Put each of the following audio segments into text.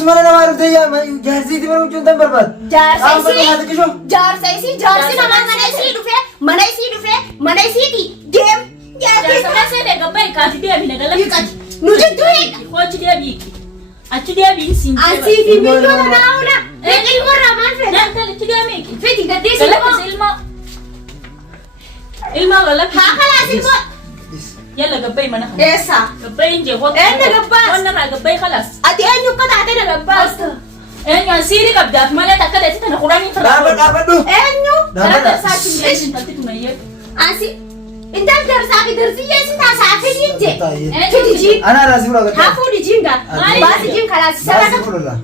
Atus mana nama harus dia jarsi di mana ujung tambah bat. Jarsi mana isi di game. Jarsi saya deh gapai kasih dia bina galak. Nujut duit. Coach dia biki. Aci dia biki sih. Asih di minggu mana? Ilmu raman fe. Nah kalau itu dia biki. Fiti gede sih. Galak ilmu galak. Kalah ilmu. Yalla gapai mana? Esa. Gapai inje hot. Gabas. Wannan gapai khalas. Ati enyu ka tate na gabas. Enyu siri kabdat mala takada ita na Qur'ani Dapat tu. Enyu. Dapat sakin lesin tati tunayya. Asi. Intan darsa darsi yesin ta sakin inje. Fiti Ana rasi pura kata. Hafu di jinga. Basi jin khalas. Rasi pura lah.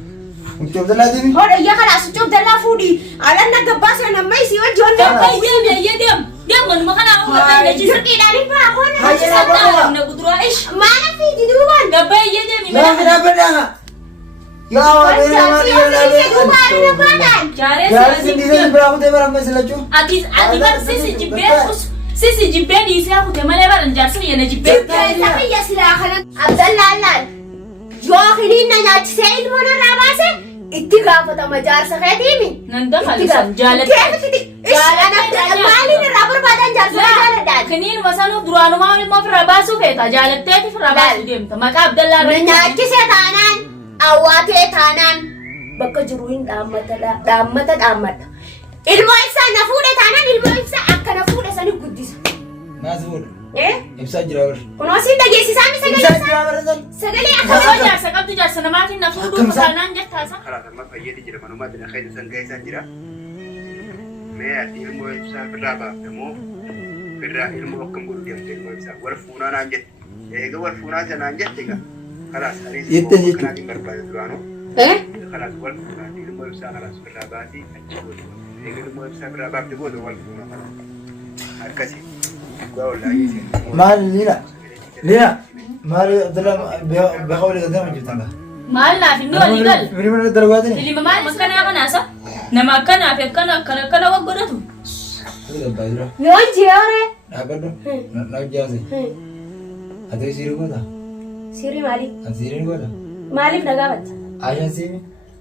Ucap dah lagi ni. Hoda ya khalas ucap dalla fudi. Alan na gabas na mai si wa jonne. Gapai dia dia mau makan aku gapai dia jisir. Dari pa ako na. Hai na apa? Na kudura ish. Mana fiti duwan. Gapai dia mi Dah kenapa dah? Ya Allah, Jarsi di sini berapa tu berapa selalu? Adi kan sisi jibbe di sini aku temale baran jarsi ya na jibbe. Tapi ya silakan Abdallah lan. Joakhini na ya sel mona rabase. Ittiga fata majar sakatimi. Nanda khalis jalat. Jalat mali ni rabar badan jarsi jalat. Kenin masalo duranu ma rabasu feta jalat tete rabasu dem. Maka Abdallah na kisetanan. Awate tanan bakka jiruin dhammata ilmo ibsa na fuudhe tanan ilmo ibsa akka na fuudhe sani guddisa Nazur. ibsa jiraawar kuno si dhageessisaan sagalee akka jaarsa qabdu jaarsa namaatiin na fuudhuu taanaan jettaasa karaa amma fayyadi jira manumaa dina khayda san gaisan jira mee ati ilmo ibsa birraa baaftamoo birraa ilmo akkam godhu deemte ilmo ibsa wal fuunaa naan jette eega wal fuunaa sanaan jette egaa خلاص يتن يتن خلاص والفونا دي الموسى خلاص بالراباتي أتشوف يقول الموسى بالرابات تقول والفونا خلاص هركسي قول لا يصير ما لينا ما دلنا بخول قدام جبتنا ما لنا في النور يقول من الدرجات اللي ما مسكنا يا ناسا نما كنا في كنا وقدرته يوم جياره أقدر نجازي هذا يصير كذا سيري مالي سيري كذا مالي نجابت عشان سيري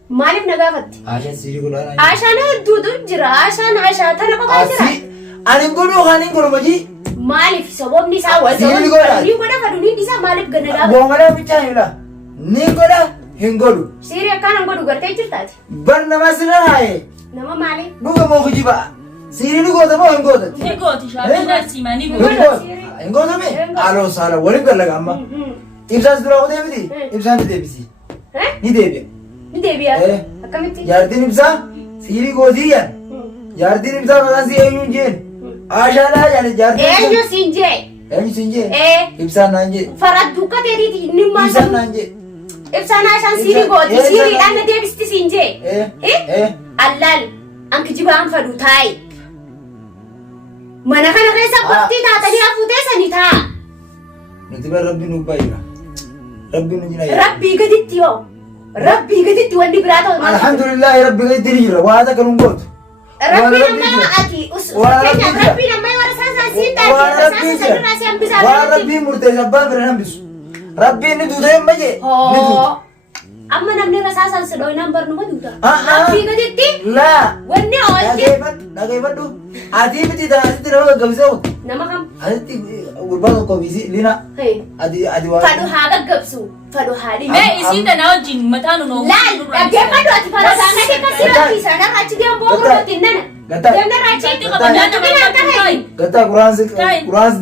مالي نجابت عشان سيري كذا عشان دودو جرا عشان ترى كذا جرا أنا نقولوا مجي مالي في سبب نسا سيري كذا كذا فدوني نسا مالي بجنجابت بونغلا بيجاي لا نيكولا هنقولوا سيري كان نقولوا قرتي جرتات برنا ما سنا هاي نما مالي نوكا مو خجيبا سيري نقولوا ما هنقولوا نقولوا شايفين سيما هنقولوا مين ألو سالا ولي بقول أما إبسان سدرا هو ديبي إبسان ديبي ni debiya akamitti yardin ibsa siri godiya yardin ibsa falan si enyun jen ashala yani yardin enyu sinje ibsa nanje farad duka dedi nimma ibsa nanje ibsa na shan siri godi siri dan debisti sinje allal anki jiban fadu tai mana kana kesa bakti ta tadi afute sanita nutiba rabbi nubayra rabbi nujina rabbi gaditti yo ربي قدت ودي براته الحمد لله ربي قدت يجرى وهذا كان نقول ربي لما أتي ربي لما يورثنا سين تاكي وربي مرتجع بابرنا بس ربي ندو ده مجي ندو أما نبني رساسا سدوي نمبر نمدودا ربي قدت لا وني أولي لا كيف بدو أدي بدي ترى قبضه نما كم أدي قربان كوبيسي لينا أدي فادو هذا قبضه فادو هذه ما يصير تناول جين متانو نو لا أجيب فادو أتفرج أنا كذا كذا أنا راجع ديام بومرو تيننا ديام راجع تيجي كمان أنا ما قطع قرآن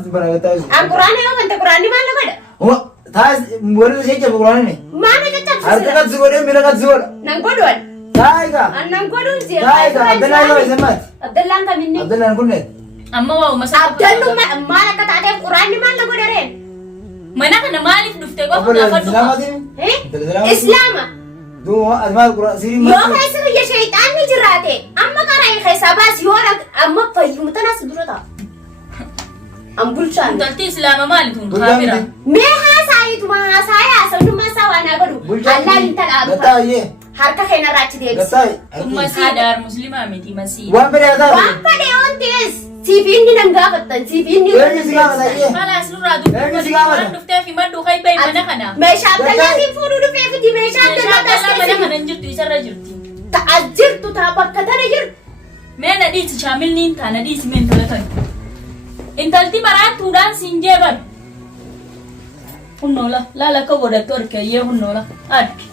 بنا قطع القرآن يوم أنت قرآن ما نقدر هو ثاس مورد شيء جاب قرآن نه ما نكتب أرتكت زوجة ميلا كت زوجة نقولون تايكا أنا نقولون زي تايكا عبدالله لو يسمعت عبدالله أنت مني عبدالله نقول نه أما هو مسافة عبدالله ما لك تعرف القرآن ما نقدرين ما نحن ما نعرف نفتكر أقول الإسلام هذي إسلام دو أسماء القرآن سيري يوم هيسمي يا شيطان نجراته أما كراي خيساباس يورك أما فيهم تناس دروتا أم بلشان تلتي إسلام مالكم خابرة ما هسايد ما هسايا سنو ما سوا نقولو الله ينتقل قطعي harka kena rachi debis قطعي مسيح دار مسلمة ميتي مسيح وان بدي هذا وان بدي أنتيس Siifin ni nanggaafatan, siifin ni Eenyu si gaafata iyyee? Kalaas nurraa Eenyu si gaafata? waan dhufteef himadhu kai bahi mana kana. meeshaa abdallaatiin fuudhuu dhufee fiti meeshaa abdallaa Meeshaan mana taasise. kana hin jirtu isarra jirti. Ta'a jirtu ta'a bakka tana jirtu. Mee na dhiisi shaamilni hin taana dhiisi mee intala kan. Intalti baraattuudhaan siin jeeban. Hunnoola laala akka godhattu harkayyee hunnoola arki.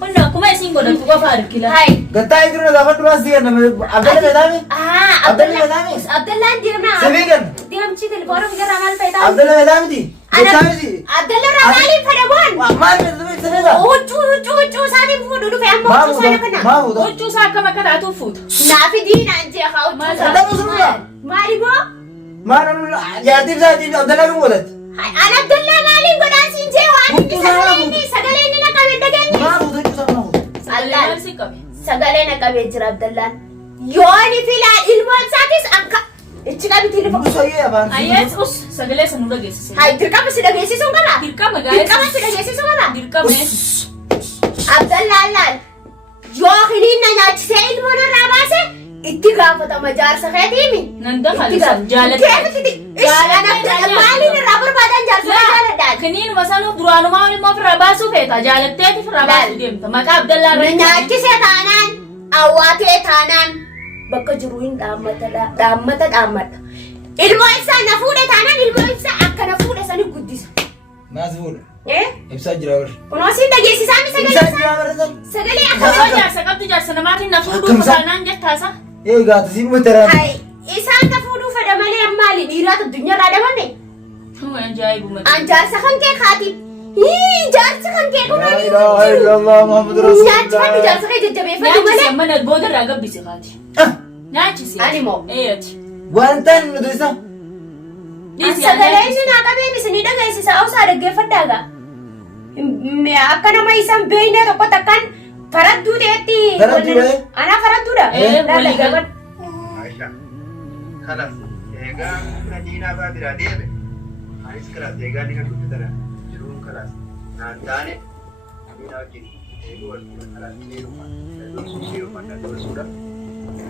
Hunna akkuma isin godhattu qofa arkila. Hai. Gattaa iddoo gaafa duraa si kenna Abdalla Beetaami? Abdalla Beetaami? Abdallaan deemnaa. Sibii kenna? Deemchi telefoona biyya maal fayyadamu? Abdalla Beetaamiti? Beetaamiti? Abdalla Ramaaliin fayyadamuun. Maal beektu sabeeta? Huccuu isaatiin fuudhuu dhufe amma huccuu isaanii kana. Maa fuuta? Huccuu isaa akkam akka taatuuf fuuta. Naafi diinaan jee haa huccuu isaa. Abdalla musulmaa? Maali moo? Maal jaartiin isaatiin Abdalla kan godhate? An Abdallaa maaliin godhaan siin jee waan inni sagalee inni naqabe dhageenye. Maa fuuta huccuu isaa maa fuuta? Sallaan si qabe. Sagalee naqabee jira Abdallaan. Yooni filaa ilmoo isaatis akka ichi qabiti ilma. Musayyee afaan. Ayyees us sagalee san nu dhageessise. Hai dirqama si dhageessisuun qaba. Dirqama gaa'ees. Dirqama si dhageessisuun qaba. Dirqama. Abdallaan laal. Yoo hiriin na nyaachisee ilmoo narraa baase itti gaafatama jaarsa keetiimi. Nan dafalu jaalatee. Maaliin irraa barbaadan jaarsa jaaladhaan. Kiniinuma sanuu duraanumaa ilmoo ofirraa baasuu feeta jaalatteeti ofirraa baasuu deemta maqaa Abdallaa Na nyaachisee taanaan awwaatee taanaan bakka jiru hin dhaammadha. Ilmoo ibsaa na fuudhe taanaan ilmoo ibsaa akka na fuudhe sani guddisa. Naas fuudha. Eh? Ibsaa jira warri. Kunoo siin dhageessisaa mi Ibsaa sagalee jira warri san. sagalee Akkasoo akka jaarsa qabdu jaarsa namaatiin na fuudhuu Akkamisa? taanaan jettaasa. Gaata siin muteera. Hai isaan na fuudhuu fedha malee ammaali dhiiraatu addunyaarraa dhabame. Ajaa'ibuma. An jaarsa kan kee kaati. Jaarsa kan kee kun La ilaha illallah Muhammadu Rasulullah. nyaachifadhu jaarsa kee jajjabeeffadhu Nyaachise malee. mana boodarraa gabbise kaati. Nyaachise. Ani moo? Eeyati. Wanta nuti isa. Sagalee inni naa qabeen isinii dhageessisa osaa dhaggeeffadhaaga. Akka nama isaan beeynee tokko takkaan faradduu ta'etti. Faradduudha? Anaa faradduudha. walii gal- Aisha. Kalas. Egaa kuna diinaa baa biraa deeme. Anis kalas egaa ni kan dubbitana. Jiruun kalas. Naan taane diinaa wajjin eeguu wal fuudha kalas seeruma. Seeruma na doorsuudha.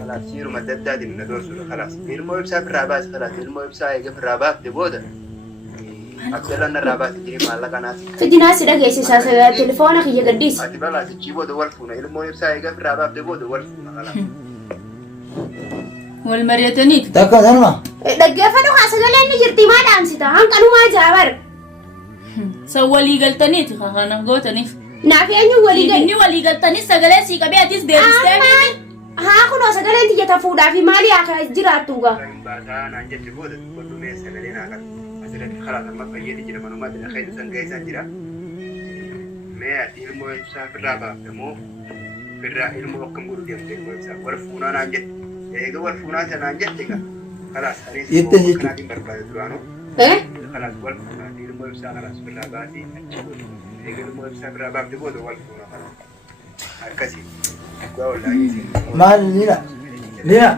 Kalas seeruma adda addaatiin na doorsuudha kalas. Ilmoo ibsaa firraa baase kalas. Ilmoo ibsaa eega firraa baafte booda. Abdallaan irraa baase jirii maallaqa naati. Fidinaa si dhageessisaa telefoona kiyya gaddiisa. Ati balaas ichi booda wal fuuna. Ilmoo ibsaa eega firraa baafte booda wal fuuna kalas. Wal mari'ataniitu. Takka sanuma. Dhaggeeffadhu haa sagalee inni jirti maa dhaamsita hanqanumaa jaabar. San walii galtaniiti kana gootaniif. Naaf eenyu walii gal. Inni walii galtanis sagalee sii qabee atis deebistee miti. Haa kunoo sagaleen tiyya tafuudhaa fi maali haa jiraattu gaa. Baasaa naan jette booda qodumee sagalee naa qabu. Asirratti karaa amma fayyadee jira manumaa dina keessa san geessaa jira. Mee ati ilmoo ibsaa firraa baafte moo firraa ilmoo akkam godhu deemte ilmoo ibsaa wal fuunaa naan jette. Eega wal fuunaa sanaan jette egaa kalaas anis immoo kanaatiin barbaade duraanoo. Kalaas wal fuunaa ilmoo ibsaa kalaas firraa baatee achi godhu. Eega ilmoo ibsaa firraa baafte booda wal fuunaa kalaas. Akkasii. Dhugaa wallaahi. Maal Lina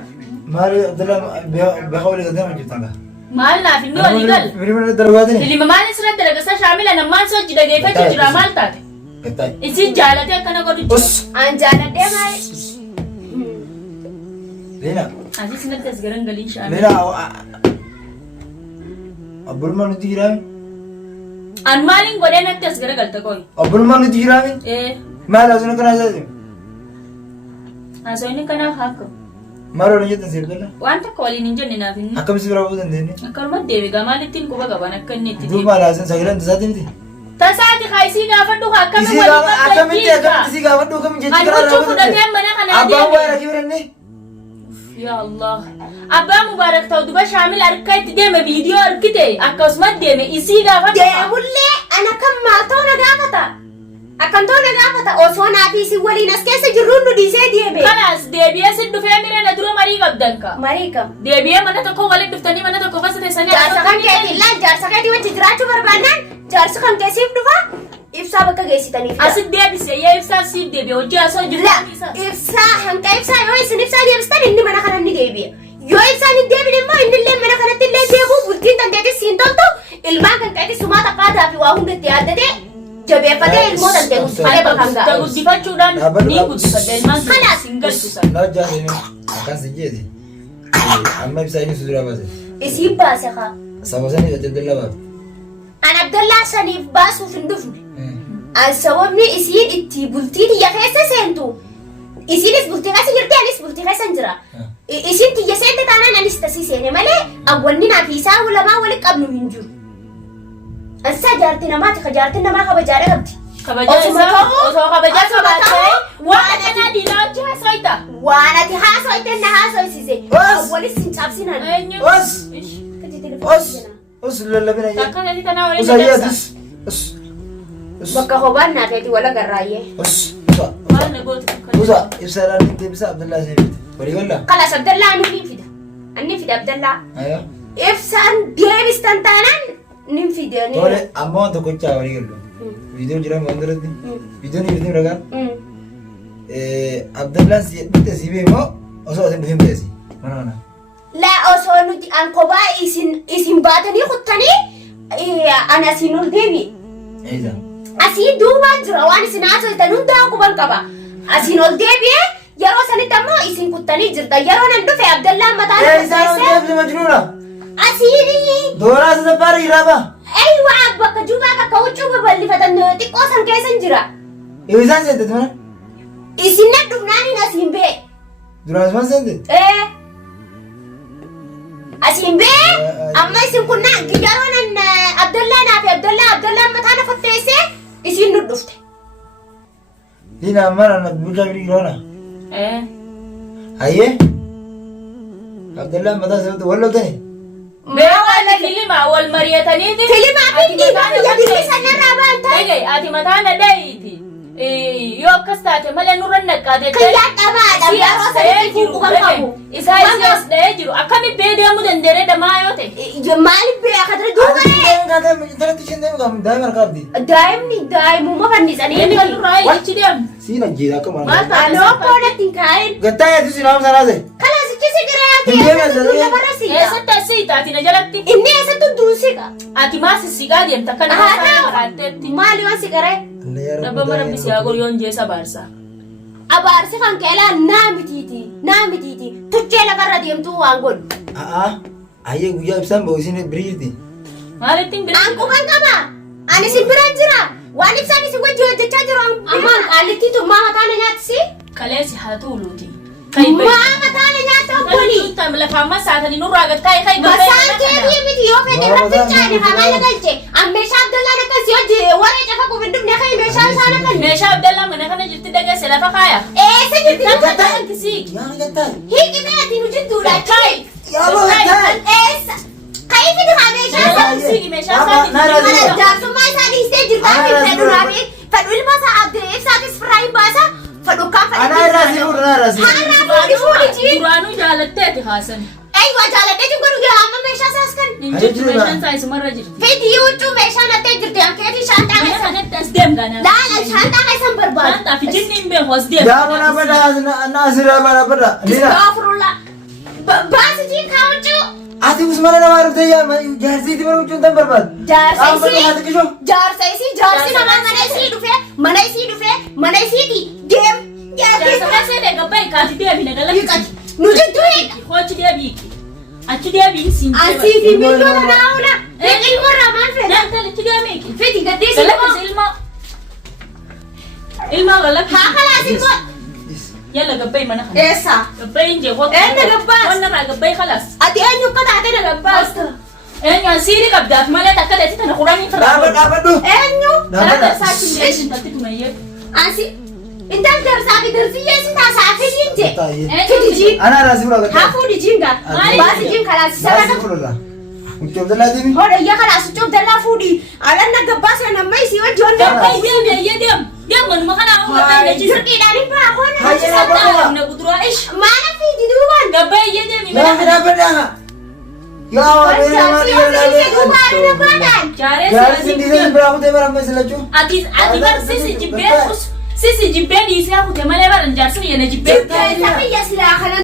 maal Abdalla beekaa walii galtee hojjetan gaa. Maal naaf inni walii gal. Firima darbaatini. Ilma maal isirratti dalagaa shaamila namaan sochi dhageeffachuu jira maal taate. Gattaay. Isin jaalatee akkana godhu jira. An jaaladhee maali? Lina. Asis natti as garan galii shaamila. Lina abbulummaa nuti jiraami. An maaliin godhee natti as gara galta qoy. Abbulummaa nuti jiraami. Maal asuna kana isaati. Haasawni kanaaf haakka. Maal waliin jettan siif gala. Waan takka waliin hin jenne naaf inni. Akkamitti bira bu'uu dandeenye? Akkanuma deebigaa maalittiin quba qaban akka inni itti Duuba maal asan sagaleen tasaati miti. Tasaati kaayisii gaafadhu akkami Isii gaafa akkamitti isii gaafadhu akkamitti jechi Ani huccuu fudhatee mana kana abbaan waa rakii birannee. Ya Allah. Abbaa Mubaarak ta'u duba shaamil harka itti deeme viidiyoo argite akkasumas deeme isii gaafadhu. Deemullee ana kan maaltoo na gaafata. Akkantoo na gaafata osoo naa fi isin waliin as keessa jirruun nu dhiisee deebe. Kanaas deebi'ee sin dhufee miree na dura marii qabdan ka. Marii kam. Deebi'ee mana tokko waliin dhuftanii mana tokko keessa teessanii Jaarsa kan keetiin laal jaarsa keetii wajji jiraachuu barbaannaan jaarsa kan keessiif dhufa ibsaa bakka geessitaniif. Asit deebise yaa ibsaa siif deebi'e hojii asoo jiru. Ibsaa hanqa ibsaa yoo isin ibsaa deebistan inni mana kana ni deebi'a. Yoo ibsaan hin deebine immoo inni illee mana kanatti illee deebi'u bultiin dandeettis siin toltu ilmaan kan keetii sumaa taqqaataa fi waa hunda itti yaaddatee jabeeffatee ilmoo dandee guddifatee bakkaan ga'a. Guddifachuudhaan ni guddifadha ilmaan kanaas hin galchisan. Naa jaallanii akkas hin jeeti. Amma ibsaa inni suura baase. Isiin baase haa. Saba sanii gadi Abdallaa baafte. An Abdallaa saniif baasuuf hin dhufne. An sababni isiin itti bultii tiyya keessa seentu. Isiinis bultii keessa jirti anis bultii keessa hin jira. Isiin tiyya seente taanaan anis tasii seene malee awwanni naa fi isaa lamaa walitti qabnu hin jiru. Ansaa jaartii namaati ka jaartiin namaa kabajaadha qabdi. Kabajaa isaa osoo kabajaa sobaatee waan akkanaa diinaa hojii haasoita. Waan ati haasoite na haasoisise. Awwalis hin cabsinan. Os lallabina jee. Akkasatti tanaa waliin Os ayyaadis. Bakka hobaan naafeeti wala garraayyee. Waan nagoota kan. Usa ibsaadhaan ni deebisa Abdallaa seefite. Walii galla. Kalas Abdallaa ni fida. Ani fida Abdallaa. Ayaa. Ibsaan deebistan taanaan ni fida. Tole amma waan tokkochaa walii gallu. Viidiyoo jiran waan duratti. Viidiyoon ni bitin ragaan. Abdallaan si jedhute si beemoo osoo isin dhufin beesi. Mana mana. La osoo nuti an kophaa isin baatanii kuttanii an asiin ol deebi'e. Eeyisa. Asii duubaan jira waan isin haasoitan hundaa quban qaba. Asiin ol deebi'e yeroo sanitti ammoo isin kuttanii jirta. Yeroo nan dhufe Abdallaan mataa Eeyisa waan deebisi majnuuna. Asiin. Dooraa isa baara jiraaba. Eeywa bakka jubaa bakka huccuu babal'ifatan xiqqoo san keessa jira. Eeysaan seenteti mana. Isin nan dhufnaanin asiin bee. Duraan ismaan seente. Asiin bee amma isin kun yeroo nan Abdallaa naa fi Abdallaan mataa na fatteessee isin nu dhufte. Diina ammaan ana bulchaa birii giroona. Hayyee. Abdallaan mataa seente wal loltani. Beewwan filima wal mari'ataniiti. Filimaa fi dhiigaa biyya dilli sanarraa ba'an ta'e. Dhagaye ati mataa na dhayiiti. Yoo akkas taate malee nurra naqqaate. Kiyyaan dhabaadha yeroo sanitti fuuquban qabu. Isaa isias dhahee jiru. Akkamitti bee deemuu dandeenye dhamaa yoo ta'e. Maaliif bee akka ture duubaree? Intalatti isheen deemu qabu daa'ima harkaa qabdi. Daa'imni daa'imummaa fannisanii Inni kan durraa ijjichi deemu. Siin ajjeera akka maal. Maal taate? Anoo koodatti hin kaa'in. Gattaa yaadu siin haamsa naase. Kalaasichi sigira Hin deebi'an yaatee jedhee. lafarrasiidha. Eessatti asiita ati na jalatti. Inni eessattu duusiqa. Ati maa sissiqaa deemta kana Haa masaa ta'u maraatteetti. maali waan siqaree? Dabba mara bisiyaa goryoon jeessa baarsa. Abaarsi kan keelaa naa mitiiti tuchee lafarra deemtuu waan godhu. Ayyee guyyaa ibsaan ba'u isin birii jirti. Maalittiin biraa? Aanqu kan qaba. Ani si bira jira. Waan ibsaan isin wajji hojjechaa jiru ammaan qaallittii tummaa mataana nyaatisi. Kaleessi haa tuuluuti. Tummaa mataana nyaata obboli. Lafaan masaatanii nurraa gattaa kai Masaan keebii miti yoo fedhe irratti caani hamaa galche. Meeshaa Abdallaan akkasii hojii waree cafa qubin dhufne kan meeshaa isaan akka meeshaa Abdallaa mana kana jirti dhageesse lafa kaaya. eessa jirti Gattaa akkisii. Yaa gattaa. hiiki meetii nu jirtuudha. Yaa gattaa. Eessa? Ka'ii fidi haa meeshaa isaa. Meeshaa isaanii. Mana jaarsummaa isaa dhiistee jirtaa fi fedhuudhaa fi fedhu ilma isaa abdee ibsaatis firaa hin baasa. Fedhukkaan Anaa irraa si fuudhu naa irraa si. Har'aa fuudhi jii. Duraanuu jaalatteeti haasan. Eeywa jaaladhee jin godhu yaa amma meeshaa isaas kan. Hin jirtu meeshaan isaa isumarra jirti. Fedhii huccuu meeshaa nattee jirti ankeetii shaantaa Mana keessa. kanatti as deem gaana. Laala shaantaa keessan barbaadu. Shaantaa fi jinni hin beeku as deem. Yaa mana bada naa asirraa bara bada. Istaafurulla. Baasi jii kaa huccuu. Ati usmana namaa dhuftee jaarsiitti bara huccuun tan barbaadu. Qaama ati kishoo. Jaarsi namaa mana isii dhufee mana isiiti deem. Jaarsa keessee gabaa ikaati deebi na galatti. Nu jidduu eega. Hochi deebii. Achi deebii siin jira. Asii fi milyoona naawuna. Ilmoorraa maal fedha? Dantalichi deemee. Fiti gaddeessi Galakkis ilma galakkis. haa kalaas ilmoo. Yalla gabaa mana kana. Eessa? Gabaa hin jee hoota. Eenyu gabbaas? Wanna irraa gabaa kalaas. Ati eenyu akka taate na gabbaasta? Eenyu asiirii qabdaaf malee takka deetti tana quraanii fira. Dhaabadhu. Eenyu? Kana darsaatiin deebiin tatti tumayyee. Asi intal darsaa fi darsiyee si taasaa fi jinte. Eenyu Jii. Anaa irraa si fuudha gattaa. Haa fuudhi jiinga. Baasi jiin kalaas Yaa si sarara. fuudha. Huccuu Abdallaatiimi. Hoda iyya kalaas huccuu Abdallaa fuudhi. Alan na gabbaasa namma isii wajji wanta. Gabaa deemee deem. Deem manuma kana hawwa gabaa hin jiru. Dirqiidhaan hin biraa koona. Hayya naa godhama. Na guduraa ish. Maala fiiti duubaan. Gabaa iyyee deemi Yaa fi dhaabadhaa. Yaa waan namaa dhiira dhaabee. Jaarsi dhiirri biraa kutee bara amma isilachuu. Ati bar sisi jibbee dhiisee kute malee baran jaarsi biyya na jibbee. Isa biyya silaa kana